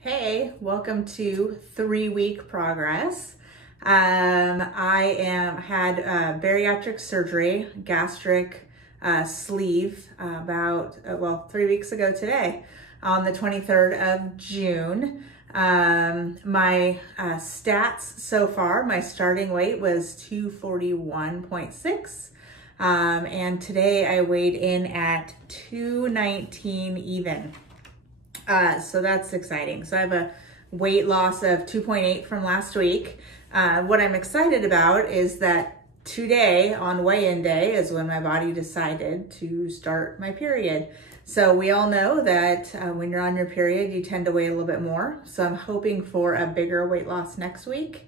Hey, welcome to 3-week progress. I had bariatric surgery, gastric sleeve about 3 weeks ago today on the 23rd of June. My stats so far, my starting weight was 241.6. And today I weighed in at 219 even. So that's exciting. So I have a weight loss of 2.8 from last week. What I'm excited about is that today on weigh-in day is when my body decided to start my period. So we all know that when you're on your period, you tend to weigh a little bit more. So I'm hoping for a bigger weight loss next week.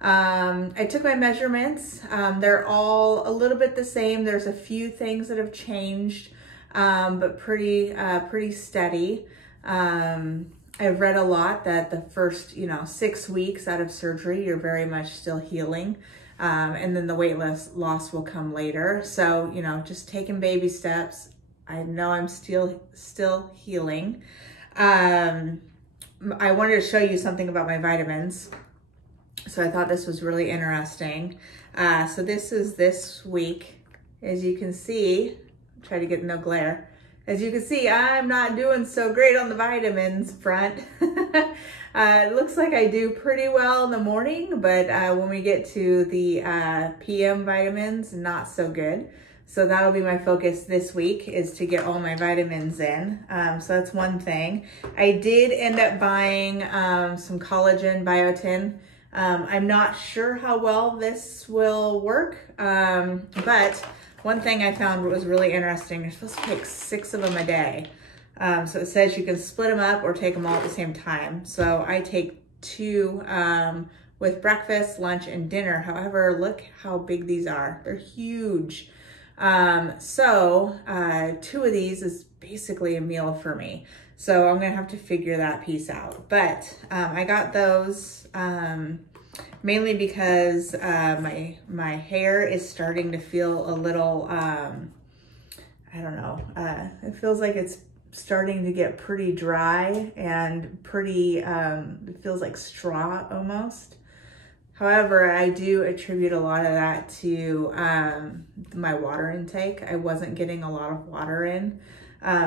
I took my measurements. They're all a little bit the same. There's a few things that have changed, but pretty steady. I've read a lot that the first, 6 weeks out of surgery, you're very much still healing. And then the weight loss will come later. So, just taking baby steps. I know I'm still healing. I wanted to show you something about my vitamins. So I thought this was really interesting. So this is this week. As you can see, try to get no glare. As you can see, I'm not doing so great on the vitamins front. It looks like I do pretty well in the morning, but when we get to the PM vitamins, not so good. So that'll be my focus this week, is to get all my vitamins in. So that's one thing. I did end up buying some collagen biotin. I'm not sure how well this will work, but one thing I found was really interesting. You're supposed to take 6 of them a day. So it says you can split them up or take them all at the same time. So I take 2 with breakfast, lunch, and dinner. However, look how big these are. They're huge. 2 of these is basically a meal for me. So I'm gonna have to figure that piece out. But I got those mainly because my hair is starting to feel a little, I don't know, it feels like it's starting to get pretty dry and pretty, it feels like straw almost. However, I do attribute a lot of that to my water intake. I wasn't getting a lot of water in.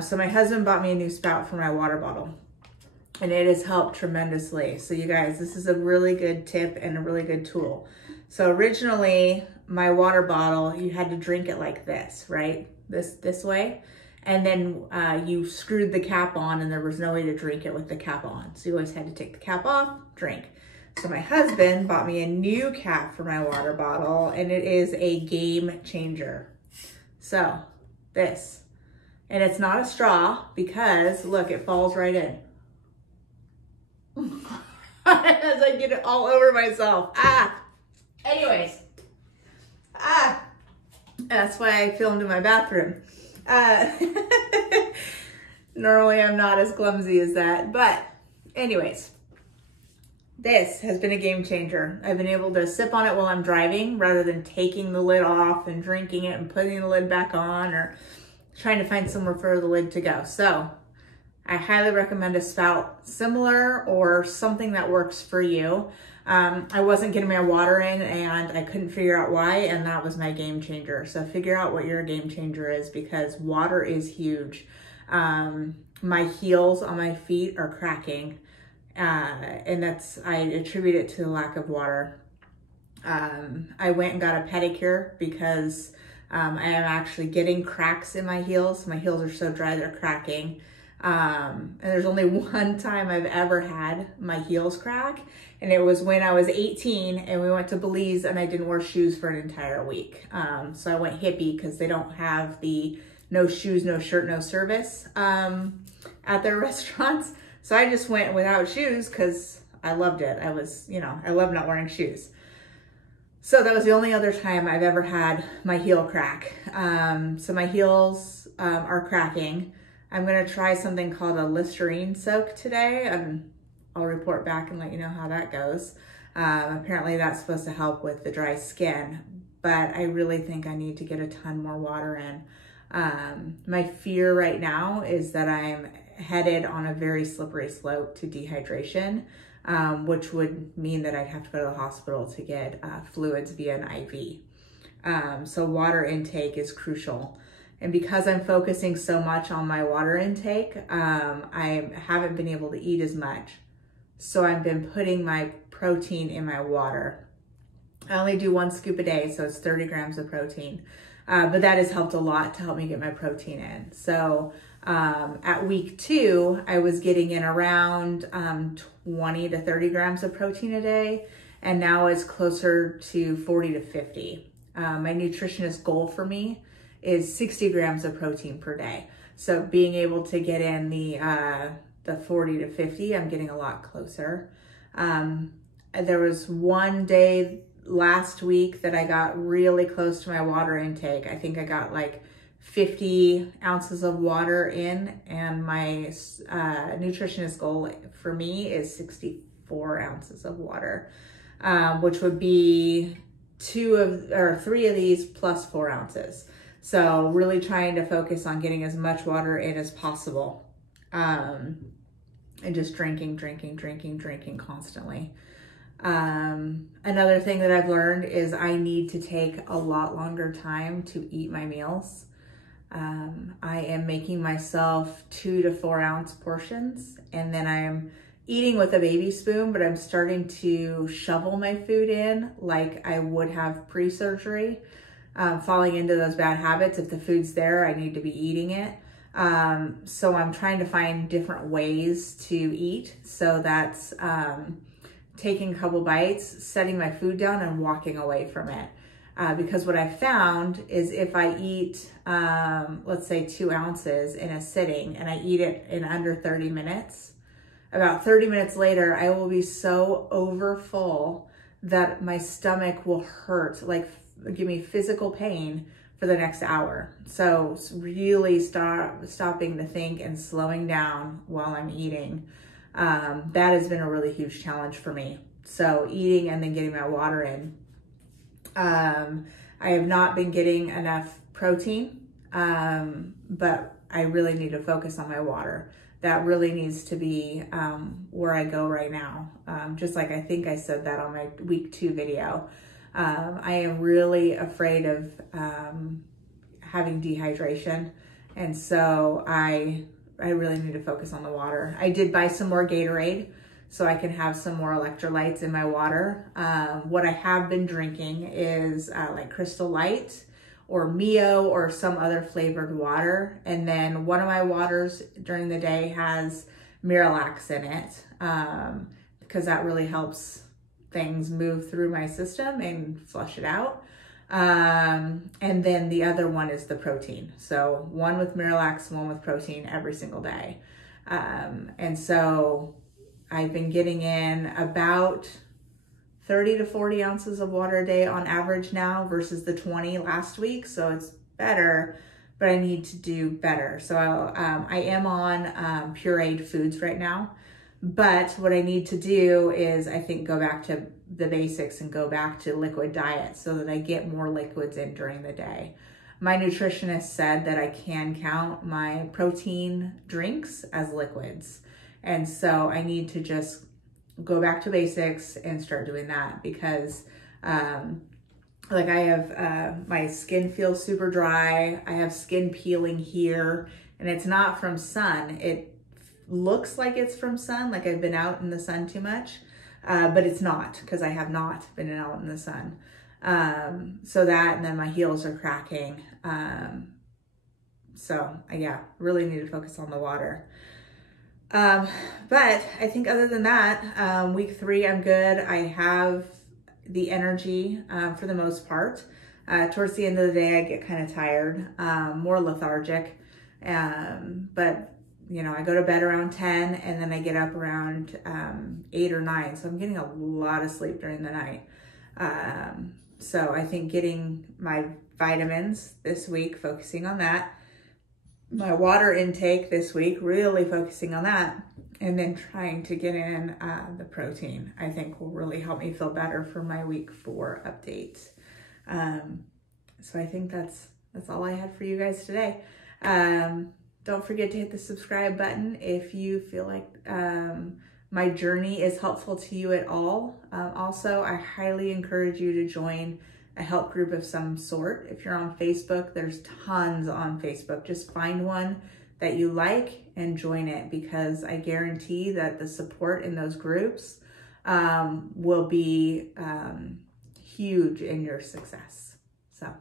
So my husband bought me a new spout for my water bottle, and it has helped tremendously. So you guys, this is a really good tip and a really good tool. So originally, my water bottle, you had to drink it like this, right? This way. And then you screwed the cap on and there was no way to drink it with the cap on. So you always had to take the cap off, drink. So my husband bought me a new cap for my water bottle, and it is a game changer. So this, and it's not a straw because look, it falls right in. As I get it all over myself. Anyways. That's why I filmed in my bathroom. Normally I'm not as clumsy as that, but anyways, this has been a game changer. I've been able to sip on it while I'm driving rather than taking the lid off and drinking it and putting the lid back on or trying to find somewhere for the lid to go. So I highly recommend a spout similar or something that works for you. I wasn't getting my water in and I couldn't figure out why, and that was my game changer. So figure out what your game changer is, because water is huge. My heels on my feet are cracking, and I attribute it to the lack of water. I went and got a pedicure because I am actually getting cracks in my heels. My heels are so dry, they're cracking. And there's only one time I've ever had my heels crack, and it was when I was 18 and we went to Belize and I didn't wear shoes for an entire week. So I went hippie because they don't have the no shoes, no shirt, no service at their restaurants. So I just went without shoes because I loved it. I love not wearing shoes. So that was the only other time I've ever had my heel crack. So my heels are cracking. I'm gonna try something called a Listerine soak today, and I'll report back and let you know how that goes. Apparently that's supposed to help with the dry skin, but I really think I need to get a ton more water in. My fear right now is that I'm headed on a very slippery slope to dehydration, which would mean that I'd have to go to the hospital to get fluids via an IV. So water intake is crucial. And because I'm focusing so much on my water intake, I haven't been able to eat as much. So I've been putting my protein in my water. I only do 1 scoop a day, so it's 30 grams of protein. But that has helped a lot to help me get my protein in. So at week 2, I was getting in around 20 to 30 grams of protein a day. And now it's closer to 40 to 50. My nutritionist goal for me is 60 grams of protein per day. So being able to get in the 40 to 50, I'm getting a lot closer. There was one day last week that I got really close to my water intake. I think I got like 50 ounces of water in, and my nutritionist goal for me is 64 ounces of water, which would be 3 of these plus 4 ounces. So really trying to focus on getting as much water in as possible. And just drinking constantly. Another thing that I've learned is I need to take a lot longer time to eat my meals. I am making myself 2 to 4 ounce portions, and then I'm eating with a baby spoon, but I'm starting to shovel my food in like I would have pre-surgery. Falling into those bad habits. If the food's there, I need to be eating it. So I'm trying to find different ways to eat. So that's taking a couple bites, setting my food down, and walking away from it. Because what I've found is if I eat, let's say 2 ounces in a sitting, and I eat it in under 30 minutes, about 30 minutes later, I will be so over full that my stomach will hurt, like give me physical pain for the next hour. So really stopping to think and slowing down while I'm eating. That has been a really huge challenge for me. So eating and then getting my water in. I have not been getting enough protein, but I really need to focus on my water. That really needs to be where I go right now. Just like I think I said that on my week 2 video. I am really afraid of having dehydration, and so I really need to focus on the water. I did buy some more Gatorade so I can have some more electrolytes in my water. What I have been drinking is like Crystal Light or Mio or some other flavored water, and then one of my waters during the day has Miralax in it, because that really helps things move through my system and flush it out. And then the other one is the protein. So one with Miralax, one with protein every single day. And so I've been getting in about 30 to 40 ounces of water a day on average now versus the 20 last week. So it's better, but I need to do better. So I am on pureed foods right now. But what I need to do is, I think, go back to the basics and go back to liquid diet so that I get more liquids in during the day. My nutritionist said that I can count my protein drinks as liquids. And so I need to just go back to basics and start doing that, because like I have, my skin feels super dry. I have skin peeling here, and it's not from sun. It looks like it's from sun, like I've been out in the sun too much, but it's not, because I have not been out in the sun. So that, and then my heels are cracking. So yeah, really need to focus on the water. But I think other than that, week 3, I'm good. I have the energy, for the most part. Towards the end of the day, I get kind of tired, more lethargic. But you know, I go to bed around 10, and then I get up around 8 or 9. So I'm getting a lot of sleep during the night. So I think getting my vitamins this week, focusing on that, my water intake this week, really focusing on that, and then trying to get in the protein, I think will really help me feel better for my week 4 updates. So I think that's all I had for you guys today. Don't forget to hit the subscribe button if you feel like my journey is helpful to you at all. Also, I highly encourage you to join a help group of some sort. If you're on Facebook, there's tons on Facebook. Just find one that you like and join it, because I guarantee that the support in those groups will be huge in your success. So